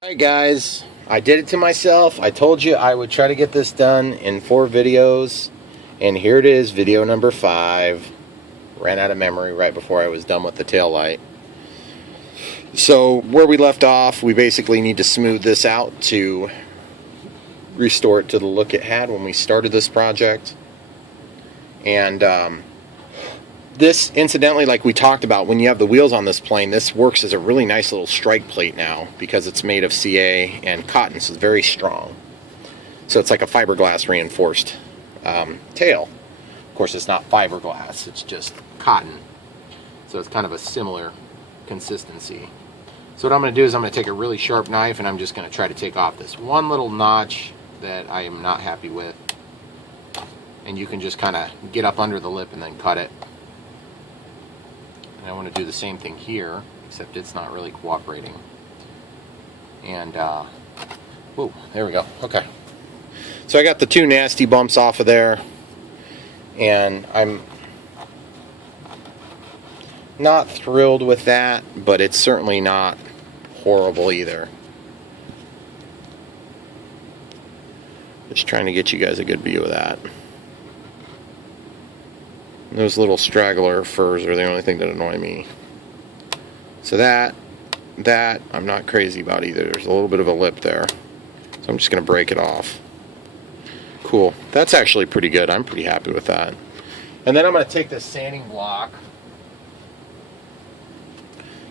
Alright guys, I did it to myself. I told you I would try to get this done in 4 videos, and here it is, video number 5. Ran out of memory right before I was done with the tail light. So where we left off, we basically need to smooth this out to restore it to the look it had when we started this project. And this, incidentally, like we talked about, when you have the wheels on this plane, this works as a really nice little strike plate now because it's made of CA and cotton, so it's very strong. So it's like a fiberglass reinforced tail. Of course, it's not fiberglass, it's just cotton. So it's kind of a similar consistency. So what I'm going to do is I'm going to take a really sharp knife and I'm just going to try to take off this one little notch that I am not happy with. And you can just kind of get up under the lip and then cut it. I want to do the same thing here, except it's not really cooperating. And, whoa, there we go. Okay. So I got the 2 nasty bumps off of there, and I'm not thrilled with that, but it's certainly not horrible either. Just trying to get you guys a good view of that. Those little straggler furs are the only thing that annoy me. So that I'm not crazy about either. There's a little bit of a lip there. So I'm just going to break it off. Cool. That's actually pretty good. I'm pretty happy with that. And then I'm going to take this sanding block,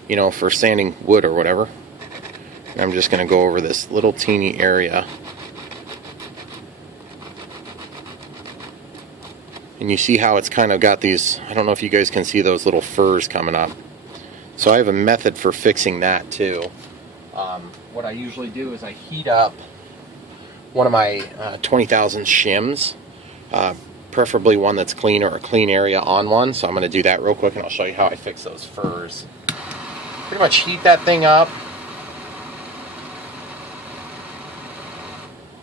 you know, for sanding wood or whatever. And I'm just going to go over this little teeny area. And you see how it's kind of got these, I don't know if you guys can see those little furs coming up. So I have a method for fixing that too. What I usually do is I heat up one of my 20,000 shims, preferably one that's clean or a clean area on one. So I'm going to do that real quick and I'll show you how I fix those furs. Pretty much heat that thing up.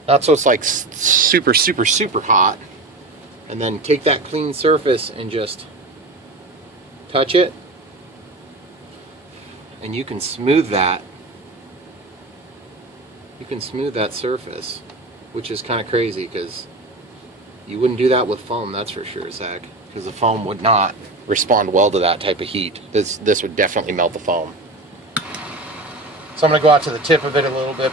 Not so it's like super hot. And then take that clean surface and just touch it, and you can smooth that. You can smooth that surface, which is kind of crazy because you wouldn't do that with foam, that's for sure, Zach, because the foam would not respond well to that type of heat. This would definitely melt the foam. So I'm going to go out to the tip of it a little bit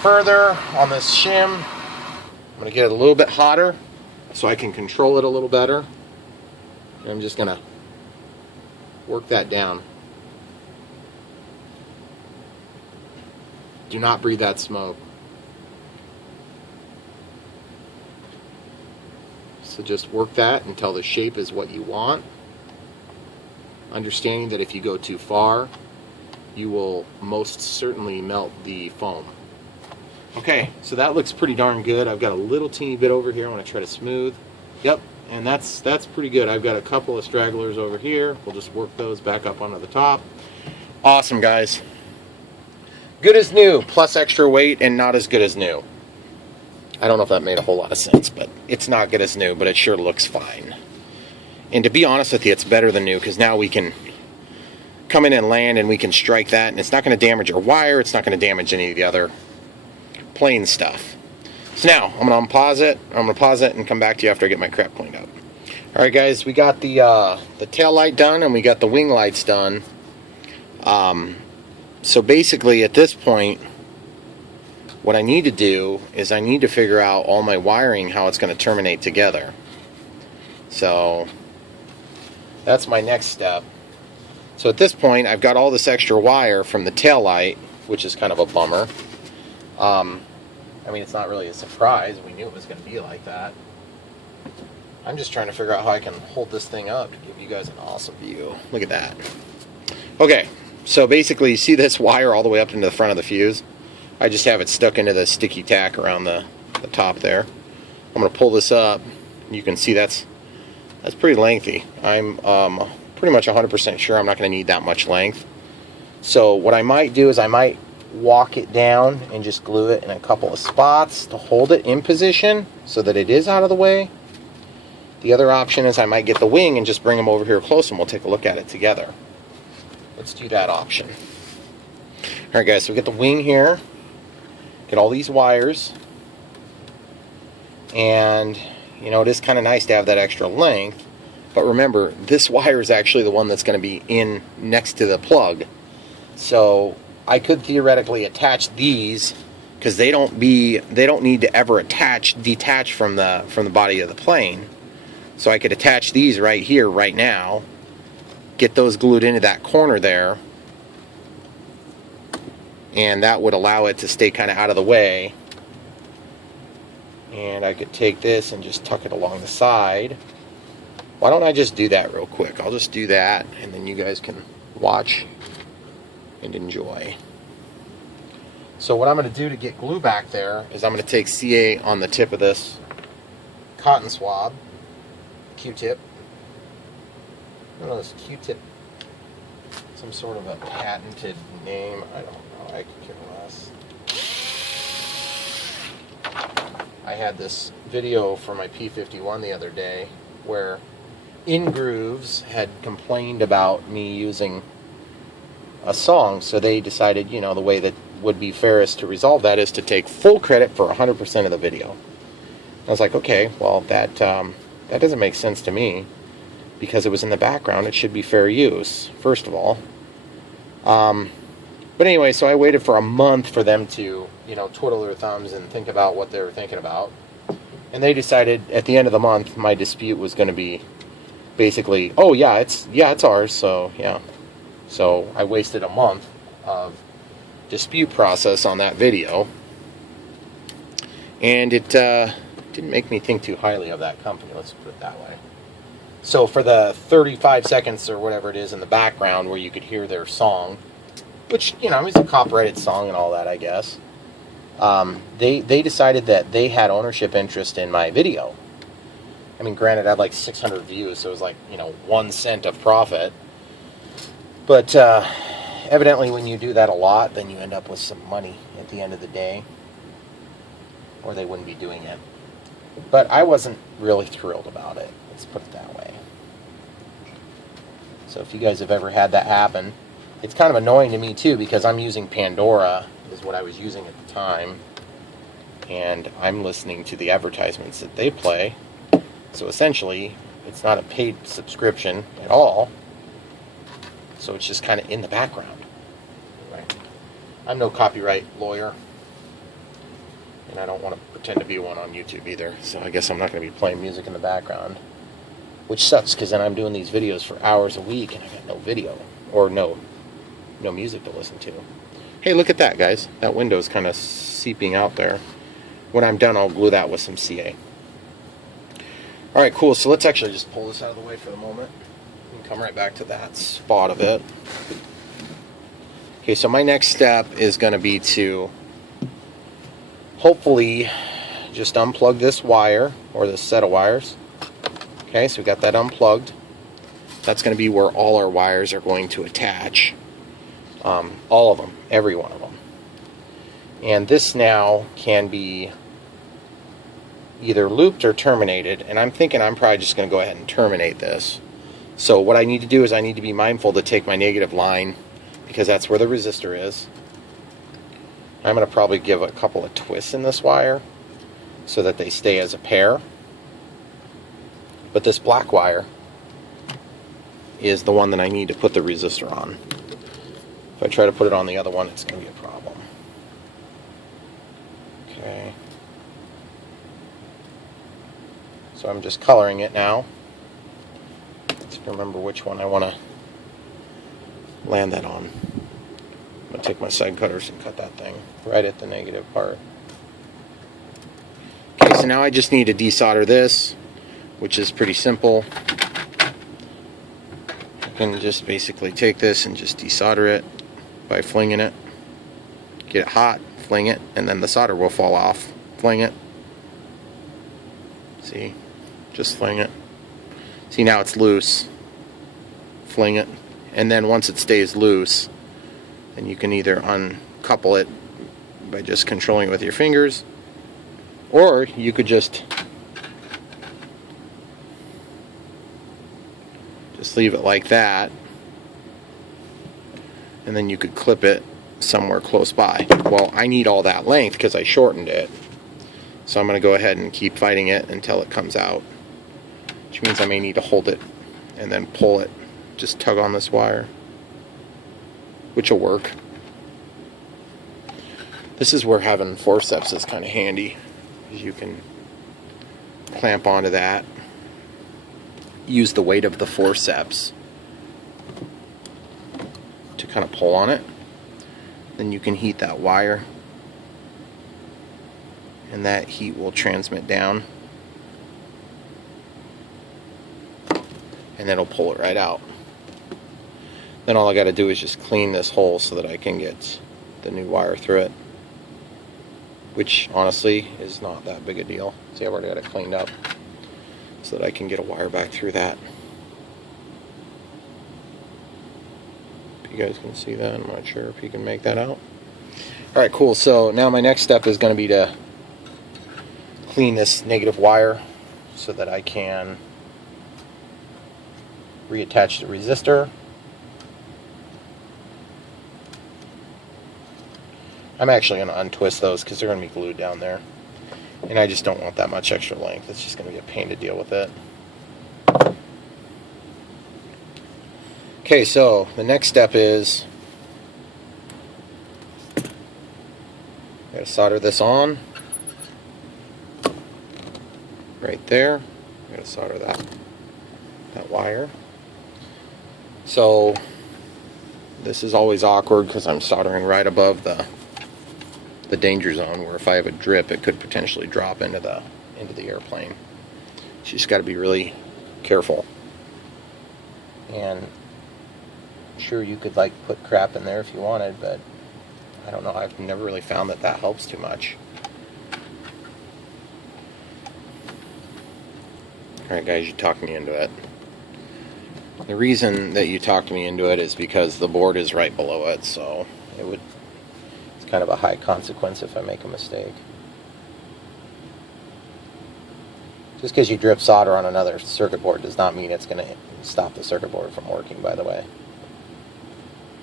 further on this shim. I'm going to get it a little bit hotter so I can control it a little better. And I'm just going to work that down. Do not breathe that smoke. So just work that until the shape is what you want. Understanding that if you go too far, you will most certainly melt the foam. Okay, so that looks pretty darn good. I've got a little teeny bit over here I want to try to smooth. Yep, and that's pretty good. I've got a couple of stragglers over here. We'll just work those back up onto the top. Awesome, guys. Good as new, plus extra weight, and not as good as new. I don't know if that made a whole lot of sense, but it's not good as new, but it sure looks fine. And to be honest with you, it's better than new, because now we can come in and land, and we can strike that, and it's not going to damage our wire. It's not going to damage any of the other plain stuff. So now I'm going to unpause it. I'm going to pause it and come back to you after I get my crap cleaned up. Alright guys, we got the tail light done and we got the wing lights done. So basically at this point what I need to do is I need to figure out all my wiring, how it's going to terminate together. So that's my next step. So at this point I've got all this extra wire from the tail light, which is kind of a bummer. I mean, it's not really a surprise. We knew it was going to be like that. I'm just trying to figure out how I can hold this thing up to give you guys an awesome view. Look at that. Okay, so basically you see this wire all the way up into the front of the fuse. I just have it stuck into the sticky tack around the top there. I'm going to pull this up. You can see that's pretty lengthy. I'm pretty much 100% sure I'm not going to need that much length. So what I might do is I might walk it down and just glue it in a couple of spots to hold it in position so that it is out of the way. The other option is I might get the wing and just bring them over here close and we'll take a look at it together. Let's do that option. Alright guys, so we get the wing here, get all these wires, and you know, it is kind of nice to have that extra length, but remember, this wire is actually the one that's going to be in next to the plug. So I could theoretically attach these, because they don't need to ever detach from the body of the plane. So I could attach these right here, right now, get those glued into that corner there, and that would allow it to stay kind of out of the way. And I could take this and just tuck it along the side. Why don't I just do that real quick? I'll just do that, and then you guys can watch and enjoy. So what I'm going to do to get glue back there is I'm going to take CA on the tip of this cotton swab, Q-tip. I don't know, this Q-tip, some sort of a patented name. I don't know, I could care less. I had this video for my P51 the other day where InGrooves had complained about me using a song, so they decided, you know, the way that would be fairest to resolve that is to take full credit for 100% of the video. I was like, okay, well, that doesn't make sense to me, because it was in the background. It should be fair use, first of all. But anyway, so I waited for a month for them to, you know, twiddle their thumbs and think about what they were thinking about. And they decided at the end of the month my dispute was going to be basically, oh yeah, it's ours, so yeah. So I wasted a month of dispute process on that video, and it didn't make me think too highly of that company, let's put it that way. So for the 35 seconds or whatever it is in the background where you could hear their song, which, you know, is a copyrighted song and all that, I guess, they decided that they had ownership interest in my video. I mean, granted, I had like 600 views, so it was like, you know, 1 cent of profit. But evidently when you do that a lot, then you end up with some money at the end of the day, or they wouldn't be doing it. But I wasn't really thrilled about it, let's put it that way. So if you guys have ever had that happen, it's kind of annoying to me too, because I'm using Pandora, is what I was using at the time, and I'm listening to the advertisements that they play. So essentially, it's not a paid subscription at all. So it's just kind of in the background. Right? I'm no copyright lawyer, and I don't want to pretend to be one on YouTube either. So I guess I'm not going to be playing music in the background, which sucks, because then I'm doing these videos for hours a week and I got no video, or no music to listen to. Hey, look at that, guys. That window's kind of seeping out there. When I'm done, I'll glue that with some CA. Alright, cool. So let's actually just pull this out of the way for the moment and come right back to that spot of it. Okay, so my next step is going to be to hopefully just unplug this wire, or this set of wires. Okay, so we got that unplugged. That's going to be where all our wires are going to attach. All of them, every one of them. And this now can be either looped or terminated, and I'm thinking I'm probably just going to go ahead and terminate this. So what I need to do is I need to be mindful to take my negative line, because that's where the resistor is. I'm going to probably give a couple of twists in this wire so that they stay as a pair. But this black wire is the one that I need to put the resistor on. If I try to put it on the other one, it's going to be a problem. Okay. So I'm just coloring it now. Let's remember which one I want to land that on. I'm going to take my side cutters and cut that thing right at the negative part. Okay, so now I just need to desolder this, which is pretty simple. I can just basically take this and just desolder it by flinging it. Get it hot, fling it, and then the solder will fall off. Fling it. See? Just fling it. See, now it's loose. Fling it. And then once it stays loose, then you can either uncouple it by just controlling it with your fingers, or you could just leave it like that, and then you could clip it somewhere close by. Well, I need all that length because I shortened it. So I'm going to go ahead and keep fighting it until it comes out. Which means I may need to hold it and then pull it. Just tug on this wire. Which will work. This is where having forceps is kind of handy. You can clamp onto that. Use the weight of the forceps to kind of pull on it. Then you can heat that wire, and that heat will transmit down, and it'll pull it right out. Then all I got to do is just clean this hole so that I can get the new wire through it, which honestly is not that big a deal. See, I've already got it cleaned up so that I can get a wire back through that. You guys can see that. I'm not sure if you can make that out. Alright, cool. So now my next step is going to be to clean this negative wire so that I can reattach the resistor. I'm actually going to untwist those because they're going to be glued down there. And I just don't want that much extra length. It's just going to be a pain to deal with it. Okay, so the next step is I gotta solder this on right there. I gotta solder that wire. So this is always awkward because I'm soldering right above the danger zone, where if I have a drip, it could potentially drop into the airplane. You just got to be really careful. And sure, you could like put crap in there if you wanted, but I don't know, I've never really found that helps too much. Alright guys, you talked me into it. The reason that you talked me into it is because the board is right below it, so it's kind of a high consequence if I make a mistake. Just because you drip solder on another circuit board does not mean it's going to stop the circuit board from working, by the way.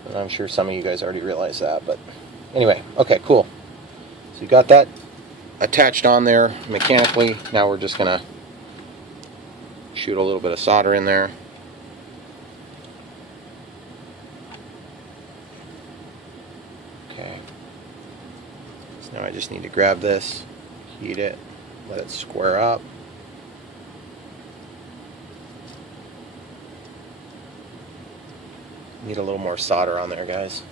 And I'm sure some of you guys already realize that, but anyway, okay, cool. So you got that attached on there mechanically. Now we're just going to shoot a little bit of solder in there. Okay. So now I just need to grab this, heat it, let it square up. Need a little more solder on there, guys.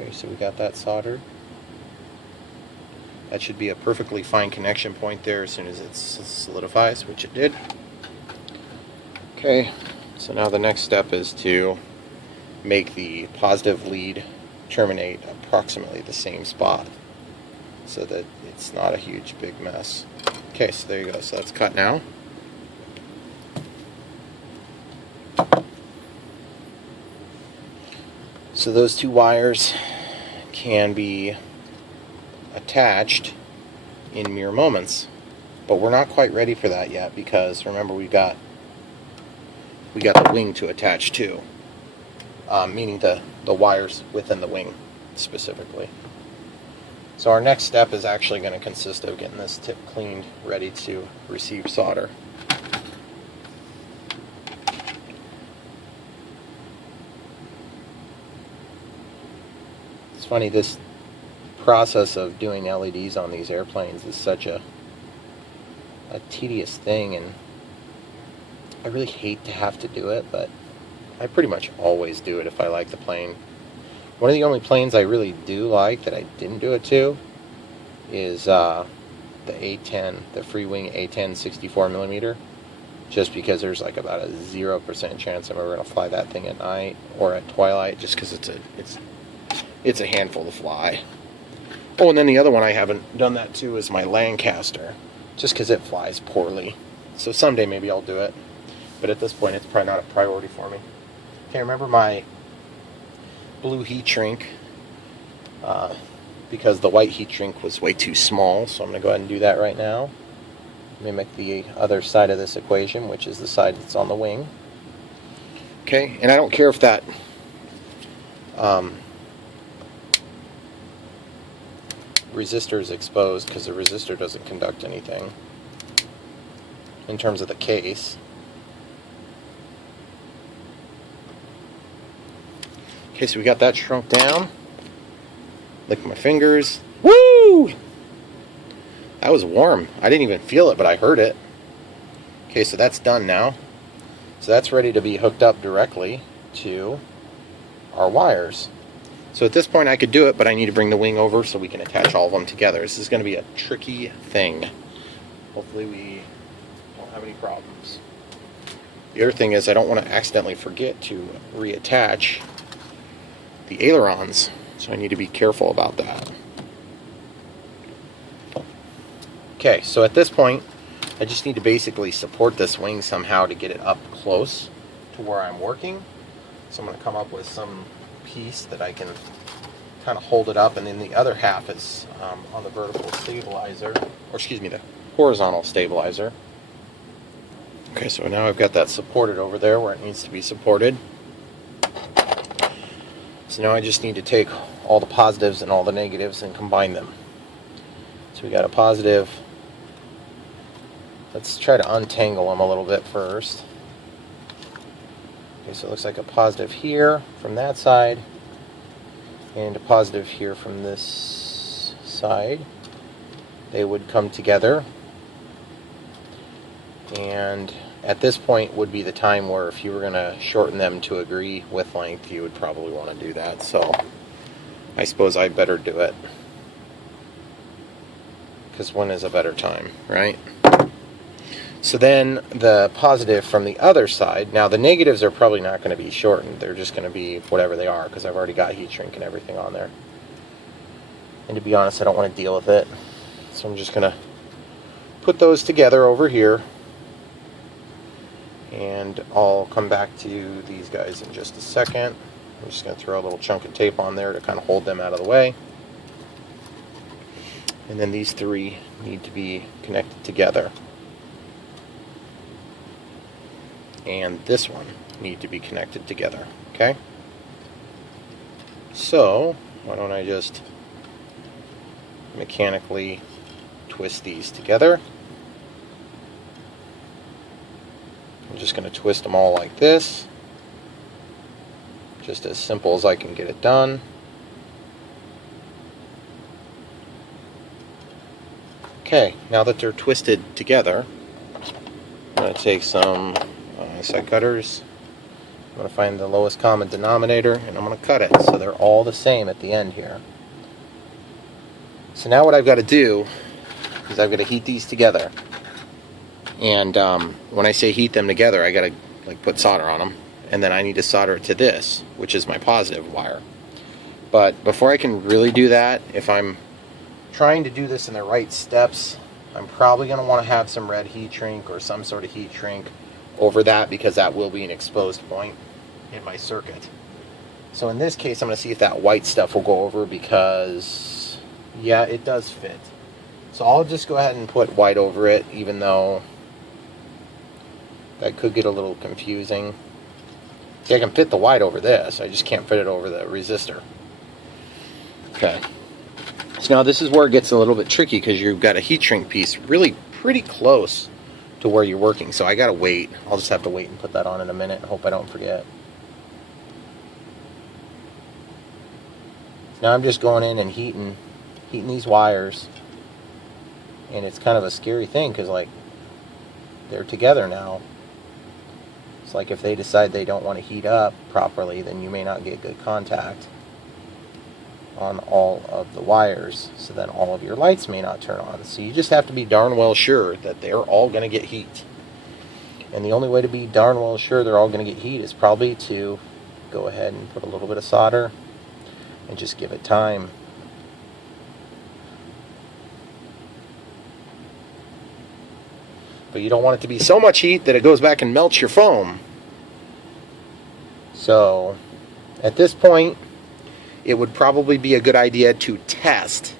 Okay, so we got that soldered. That should be a perfectly fine connection point there as soon as it solidifies, which it did. Okay, so now the next step is to make the positive lead terminate approximately the same spot so that it's not a huge big mess. Okay, so there you go. So that's cut now. So those two wires can be attached in mere moments, but we're not quite ready for that yet because remember we got the wing to attach to, meaning the wires within the wing specifically. So our next step is actually going to consist of getting this tip cleaned, ready to receive solder. It's funny, this process of doing LEDs on these airplanes is such a tedious thing, and I really hate to have to do it, but I pretty much always do it if I like the plane. One of the only planes I really do like that I didn't do it to is the A10, the free wing A10 64mm, just because there's like about a 0% chance I'm ever going to fly that thing at night or at twilight, just because it's a handful to fly. Oh, and then the other one I haven't done that to is my Lancaster, just because it flies poorly. So someday maybe I'll do it, but at this point it's probably not a priority for me. Okay, remember my blue heat shrink, because the white heat shrink was way too small, so I'm going to go ahead and do that right now. Mimic the other side of this equation, which is the side that's on the wing. Okay, and I don't care if that resistor is exposed, because the resistor doesn't conduct anything in terms of the case. Okay, so we got that shrunk down. Lick my fingers. Woo! That was warm. I didn't even feel it, but I heard it. Okay, so that's done now. So that's ready to be hooked up directly to our wires. So at this point I could do it, but I need to bring the wing over so we can attach all of them together. This is going to be a tricky thing. Hopefully we don't have any problems. The other thing is I don't want to accidentally forget to reattach the ailerons, so I need to be careful about that. Okay, so at this point I just need to basically support this wing somehow to get it up close to where I'm working. So I'm going to come up with some piece that I can kind of hold it up, and then the other half is on the vertical stabilizer, or excuse me, the horizontal stabilizer. Okay, so now I've got that supported over there where it needs to be supported. So now I just need to take all the positives and all the negatives and combine them. So we got a positive. Let's try to untangle them a little bit first. Okay, so it looks like a positive here from that side, and a positive here from this side. They would come together, and at this point would be the time where if you were going to shorten them to agree with length, you would probably want to do that. So I suppose I'd better do it, because when is a better time, right? So then the positive from the other side, now the negatives are probably not going to be shortened, they're just going to be whatever they are, because I've already got heat shrink and everything on there. And to be honest, I don't want to deal with it, so I'm just going to put those together over here, and I'll come back to these guys in just a second. I'm just going to throw a little chunk of tape on there to kind of hold them out of the way. And then these three need to be connected together. And this one need to be connected together. Okay? So, why don't I just mechanically twist these together. I'm just going to twist them all like this. Just as simple as I can get it done. Okay, now that they're twisted together, I'm going to take some side cutters. I'm going to find the lowest common denominator, and I'm going to cut it so they're all the same at the end here. So now what I've got to do is I've got to heat these together. And when I say heat them together, I got to like put solder on them, and then I need to solder it to this, which is my positive wire. But before I can really do that, if I'm trying to do this in the right steps, I'm probably going to want to have some red heat shrink or some sort of heat shrink over that, because that will be an exposed point in my circuit. So in this case, I'm going to see if that white stuff will go over, because yeah, it does fit. So I'll just go ahead and put white over it, even though that could get a little confusing. See, I can fit the white over this, I just can't fit it over the resistor. Okay. So now this is where it gets a little bit tricky, because you've got a heat shrink piece really pretty close to where you're working. So I gotta wait. I'll just have to wait and put that on in a minute and hope I don't forget. Now I'm just going in and heating these wires. And it's kind of a scary thing, because like they're together now. It's like if they decide they don't want to heat up properly, then you may not get good contact on all of the wires, so then all of your lights may not turn on. So you just have to be darn well sure that they're all going to get heat. And the only way to be darn well sure they're all going to get heat is probably to go ahead and put a little bit of solder and just give it time. But you don't want it to be so much heat that it goes back and melts your foam. So at this point, it would probably be a good idea to test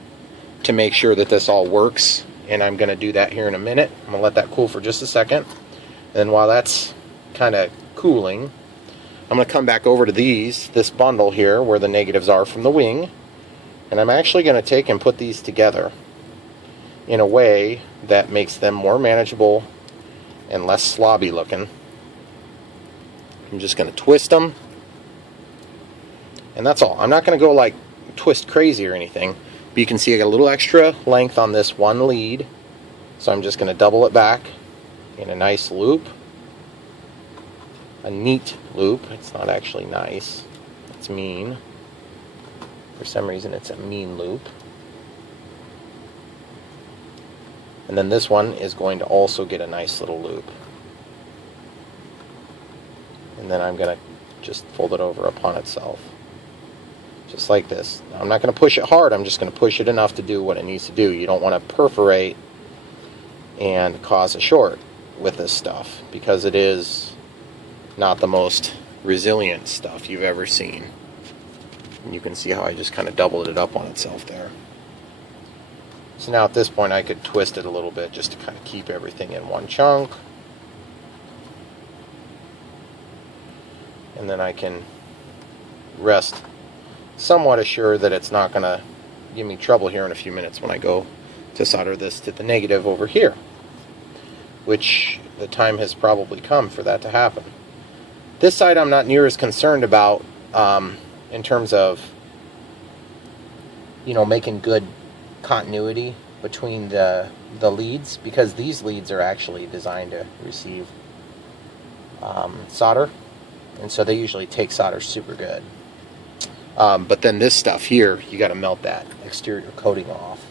to make sure that this all works, and I'm going to do that here in a minute. I'm going to let that cool for just a second, and then while that's kind of cooling, I'm going to come back over to this bundle here where the negatives are from the wing, and I'm actually going to take and put these together in a way that makes them more manageable and less slobby looking. I'm just going to twist them, and that's all. I'm not going to go like twist crazy or anything, but you can see I got a little extra length on this one lead, so I'm just going to double it back in a nice loop, a neat loop. It's not actually nice, it's mean. For some reason it's a mean loop. And then this one is going to also get a nice little loop. And then I'm going to just fold it over upon itself. Just like this. Now, I'm not going to push it hard, I'm just going to push it enough to do what it needs to do. You don't want to perforate and cause a short with this stuff, because it is not the most resilient stuff you've ever seen. And you can see how I just kind of doubled it up on itself there. So now at this point I could twist it a little bit just to kind of keep everything in one chunk. And then I can rest somewhat assured that it's not going to give me trouble here in a few minutes when I go to solder this to the negative over here, which the time has probably come for that to happen. This side I'm not near as concerned about in terms of, you know, making good continuity between the leads, because these leads are actually designed to receive solder, and so they usually take solder super good. But then this stuff here, you got to melt that exterior coating off.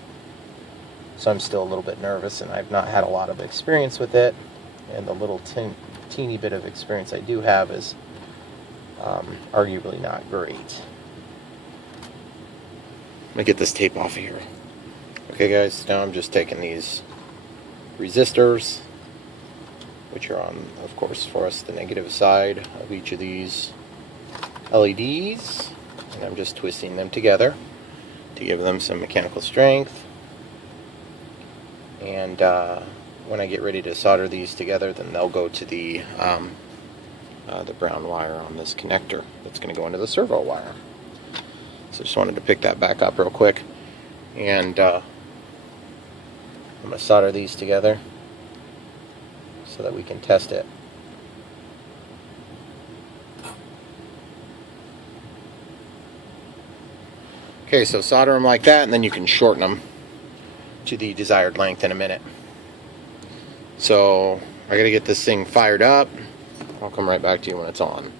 So I'm still a little bit nervous, and I've not had a lot of experience with it, and the little teeny bit of experience I do have is arguably not great. Let me get this tape off of here. Okay guys, now I'm just taking these resistors, which are on, of course, for us, the negative side of each of these LEDs, and I'm just twisting them together to give them some mechanical strength. And when I get ready to solder these together, then they'll go to the brown wire on this connector that's going to go into the servo wire. So just wanted to pick that back up real quick, and I'm going to solder these together so that we can test it. Okay, so solder them like that, and then you can shorten them to the desired length in a minute. So I got to get this thing fired up. I'll come right back to you when it's on.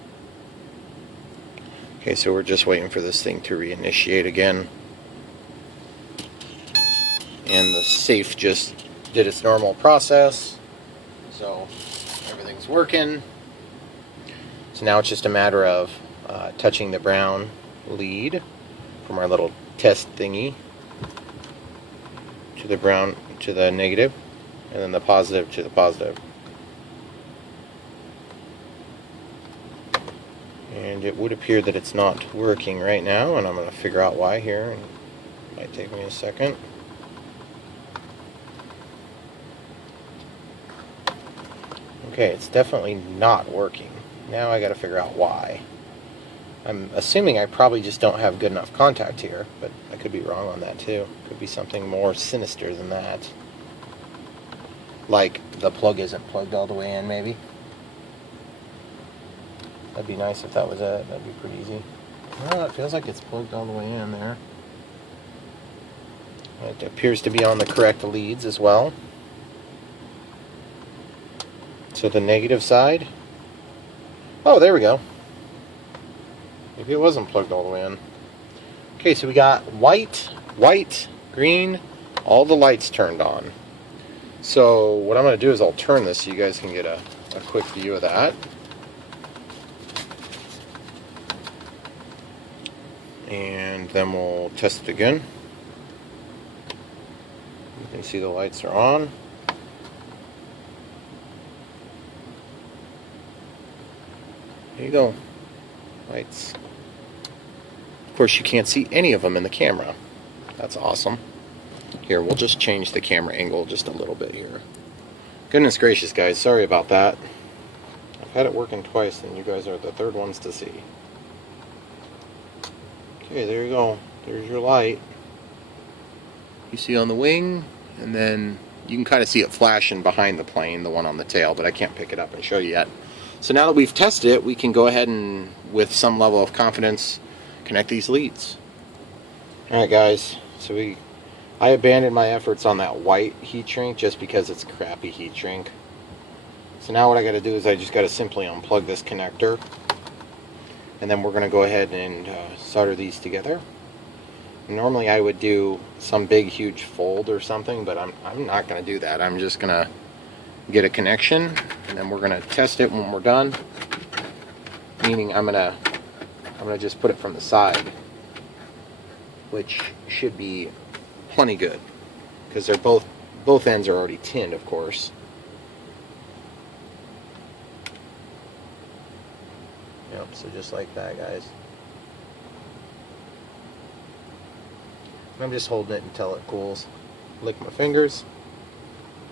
Okay, so we're just waiting for this thing to reinitiate again. And the safe just did its normal process. So everything's working. So now it's just a matter of touching the brown lead from our little test thingy to the brown, to the negative, and then the positive to the positive. And it would appear that it's not working right now, and I'm going to figure out why here. And it might take me a second. Okay, it's definitely not working. Now I got to figure out why. I'm assuming I probably just don't have good enough contact here, but I could be wrong on that too. Could be something more sinister than that. Like the plug isn't plugged all the way in, maybe. That'd be nice if that was it. That'd be pretty easy. Well, it feels like it's plugged all the way in there. It appears to be on the correct leads as well. So the negative side. Oh, there we go. Maybe it wasn't plugged all the way in. Okay, so we got white, green, all the lights turned on. So what I'm going to do is I'll turn this so you guys can get a quick view of that. And then we'll test it again. You can see the lights are on. There you go. Lights. Of course, you can't see any of them in the camera. That's awesome. Here, we'll just change the camera angle just a little bit here. Goodness gracious, guys. Sorry about that. had it working twice, and you guys are the third ones to see. Okay, there you go. There's your light. You see on the wing, and then you can kind of see it flashing behind the plane, the one on the tail, but I can't pick it up and show you yet. So now that we've tested it, we can go ahead and, with some level of confidence, connect these leads. Alright guys, so I abandoned my efforts on that white heat shrink just because it's a crappy heat shrink. So now what I got to do is I just got to simply unplug this connector, and then we're going to go ahead and solder these together. Normally I would do some big huge fold or something, but I'm not going to do that. I'm just going to get a connection, and then we're going to test it when we're done. Meaning I'm going to just put it from the side, which should be plenty good because they're both ends are already tinned, of course. Yep, so just like that, guys. I'm just holding it until it cools. Lick my fingers,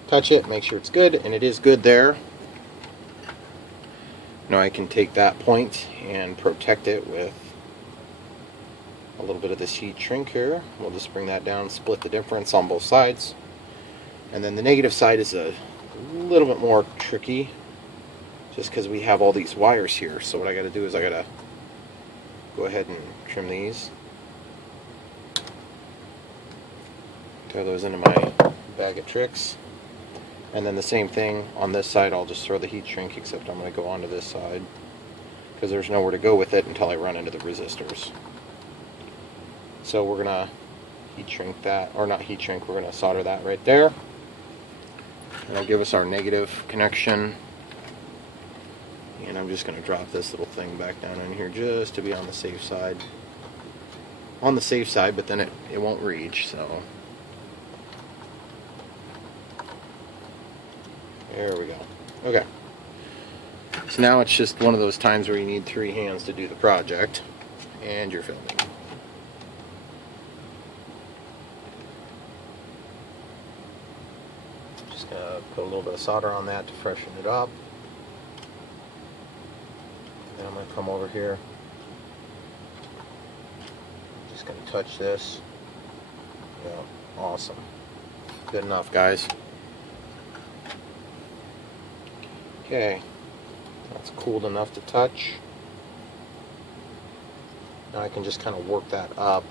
touch it, make sure it's good, and it is good there. Now I can take that point and protect it with a little bit of this heat shrink here. We'll just bring that down, split the difference on both sides. And then the negative side is a little bit more tricky just because we have all these wires here. So what I got to do is I got to go ahead and trim these. Throw those into my bag of tricks. And then the same thing on this side, I'll just throw the heat shrink, except I'm going to go onto this side because there's nowhere to go with it until I run into the resistors. So we're going to heat shrink that, or not heat shrink, we're going to solder that right there. And it'll give us our negative connection. And I'm just going to drop this little thing back down in here just to be on the safe side. On the safe side, but then it won't reach, so. There we go. Okay. So now it's just one of those times where you need 3 hands to do the project, and you're filming. Just gonna put a little bit of solder on that to freshen it up. And then I'm gonna come over here. Just gonna touch this. Yeah, awesome. Good enough, guys. Okay, that's cooled enough to touch. Now I can just kind of work that up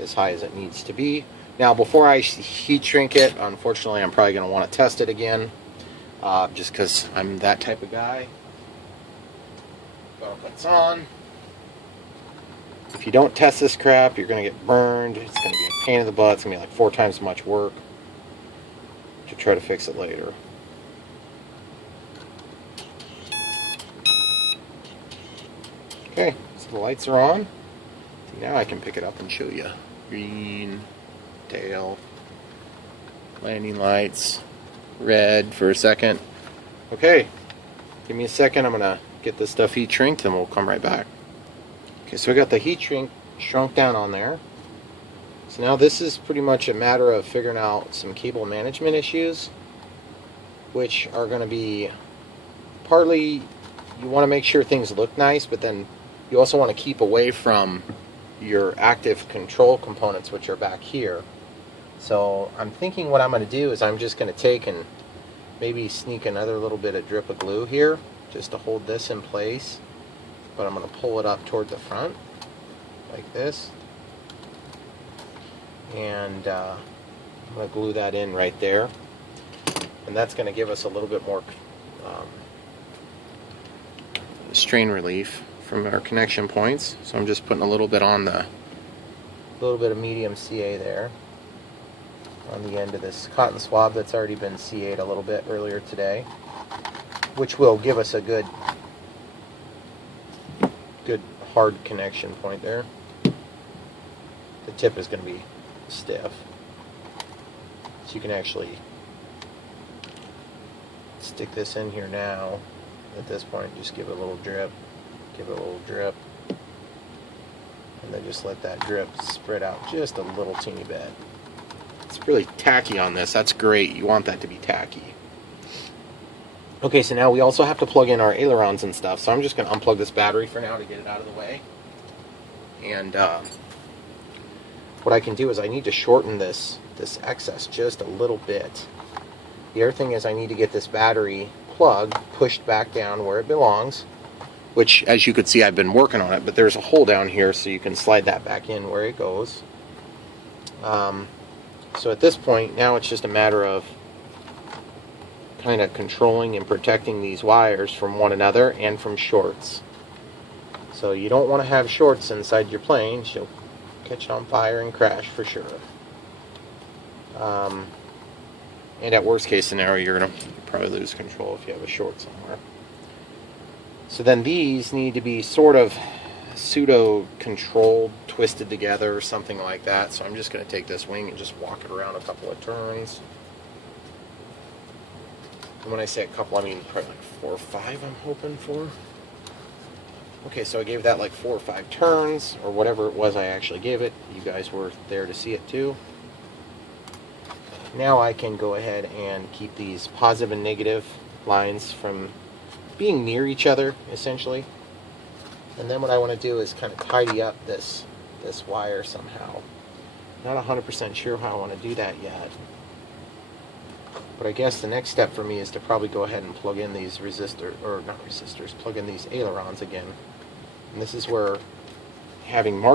as high as it needs to be. Now before I heat shrink it, unfortunately I'm probably going to want to test it again, just because I'm that type of guy. Gotta put this on. If you don't test this crap, you're going to get burned. It's going to be a pain in the butt. It's going to be like 4 times as much work to try to fix it later. Okay, so the lights are on. See, now I can pick it up and show you. Green, tail, landing lights, red for a second. Okay, give me a second. I'm going to get this stuff heat shrinked and we'll come right back. Okay, so I got the heat shrunk down on there. So now this is pretty much a matter of figuring out some cable management issues, which are going to be partly you want to make sure things look nice, but then you also want to keep away from your active control components, which are back here. So I'm thinking what I'm going to do is I'm just going to take and maybe sneak another little bit of drip of glue here just to hold this in place, but I'm going to pull it up toward the front like this, and I'm going to glue that in right there, and that's going to give us a little bit more strain relief from our connection points. So I'm just putting a little bit on a little bit of medium CA there on the end of this cotton swab that's already been CA'd a little bit earlier today, which will give us a good hard connection point there. The tip is going to be stiff, so you can actually stick this in here now. At this point, just give it a little drip, give it a little drip, and then just let that drip spread out just a little teeny bit. It's really tacky on this. That's great. You want that to be tacky. Okay, so now we also have to plug in our ailerons and stuff, so I'm just going to unplug this battery for now to get it out of the way. And what I can do is I need to shorten this excess just a little bit. The other thing is I need to get this battery plug pushed back down where it belongs, which, as you could see, I've been working on it, but there's a hole down here so you can slide that back in where it goes. So at this point, now it's just a matter of kind of controlling and protecting these wires from one another and from shorts. So you don't want to have shorts inside your plane. You'll catch it on fire and crash for sure. And at worst case scenario, you're going to probably lose control if you have a short somewhere. So then these need to be sort of pseudo-controlled, twisted together, or something like that. So I'm just going to take this wing and just walk it around a couple of turns. And when I say a couple, I mean probably like 4 or 5 I'm hoping for. Okay, so I gave that like 4 or 5 turns, or whatever it was I actually gave it. You guys were there to see it too. Now I can go ahead and keep these positive and negative lines from being near each other, essentially. And then what I want to do is kind of tidy up this wire somehow. Not 100% sure how I want to do that yet. But I guess the next step for me is to probably go ahead and plug in these plug in these ailerons again. And this is where having